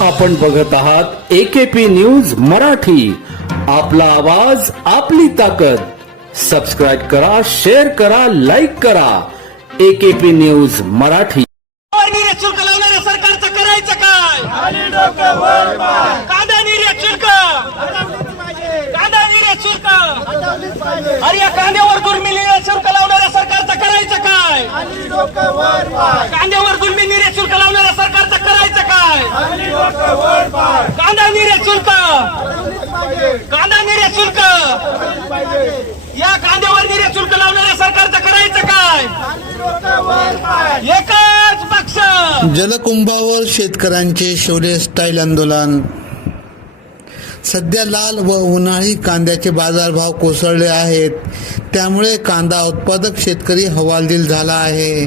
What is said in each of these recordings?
आपण बघत आहात एकेपी न्यूज मराठी. आपला आवाज आपली ताकद. सबस्क्राईब करा शेअर करा लाईक करा. AKP news Marathi. शुल्क लावणाऱ्या सरकारचं करायचं काय? कांदा निर्यात शुल्क. कांदा निर्यात शुल्क. अरे या कांद्यावर दुर्मी निर्यात शुल्क लावणाऱ्या सरकारचं करायचं काय? कांद्यावर दुर्मी निर्यात शुल्क लावणाऱ्या सरकारचं करायचं काय कांदा निर्यात शुल्क कांदा निर्यात शुल्क! या कांद्यावर निर्यात शुल्क लावणाऱ्या सरकारचं करायचं काय? एकच पक्ष! जलकुंभावर शेतकऱ्यांचे शौर्य स्टाईल आंदोलन सध्या लाल व उन्हाळी कांद्याचे बाजारभाव कोसळले आहेत. त्यामुळे कांदा उत्पादक शेतकरी हवालदिल झाला आहे.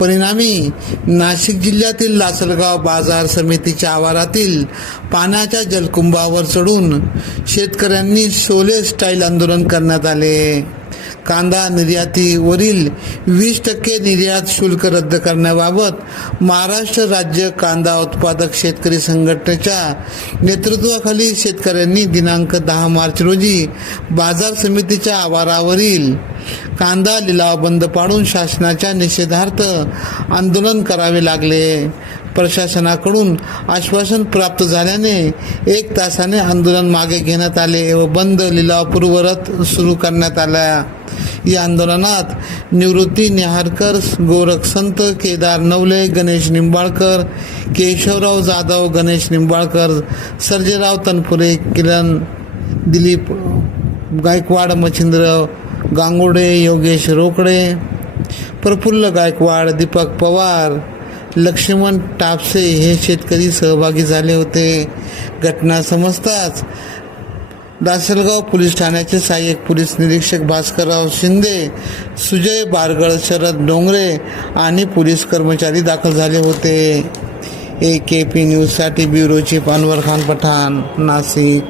परिणामी नाशिक जिल्ह्यातील लासलगाव बाजार समितीच्या आवारातील पाण्याच्या जलकुंभावर चढून शेतकऱ्यांनी शोले स्टाईल आंदोलन करण्यात आले. कांदा निर्यातीवरील वीस टक्के निर्यात शुल्क रद्द करण्याबाबत महाराष्ट्र राज्य कांदा उत्पादक शेतकरी संघटनेच्या नेतृत्वाखाली शेतकऱ्यांनी दिनांक दहा मार्च रोजी बाजार समितीच्या आवारावरील कांदा लिलाव बंद पाडून शासनाच्या निषेधार्थ आंदोलन करावे लागले. प्रशासनाकडून आश्वासन प्राप्त झाल्याने एक तासाने आंदोलन मागे घेण्यात आले व बंद लिलाव पूर्वरत सुरू करण्यात आला. या आंदोलनात निवृत्ती निहारकर गोरख संत केदार नवले गणेश निंबाळकर केशवराव जाधव गणेश निंबाळकर सर्जेराव तनपुरे किरण दिलीप गायकवाड मच्छिंद्र गांगुडे योगेश रोकडे प्रफुल्ल गायकवाड दीपक पवार लक्ष्मण टापसे हे शेतकरी सहभागी झाले होते. घटना समजताच दासलगाव पोलीस ठाण्याचे सहाय्यक पोलीस निरीक्षक भास्करराव शिंदे सुजय बारगळ शरद डोंगरे आणि पोलीस कर्मचारी दाखल झाले होते. ए के पी न्यूजसाठी ब्युरो चीफ अनवर खान पठाण नाशिक.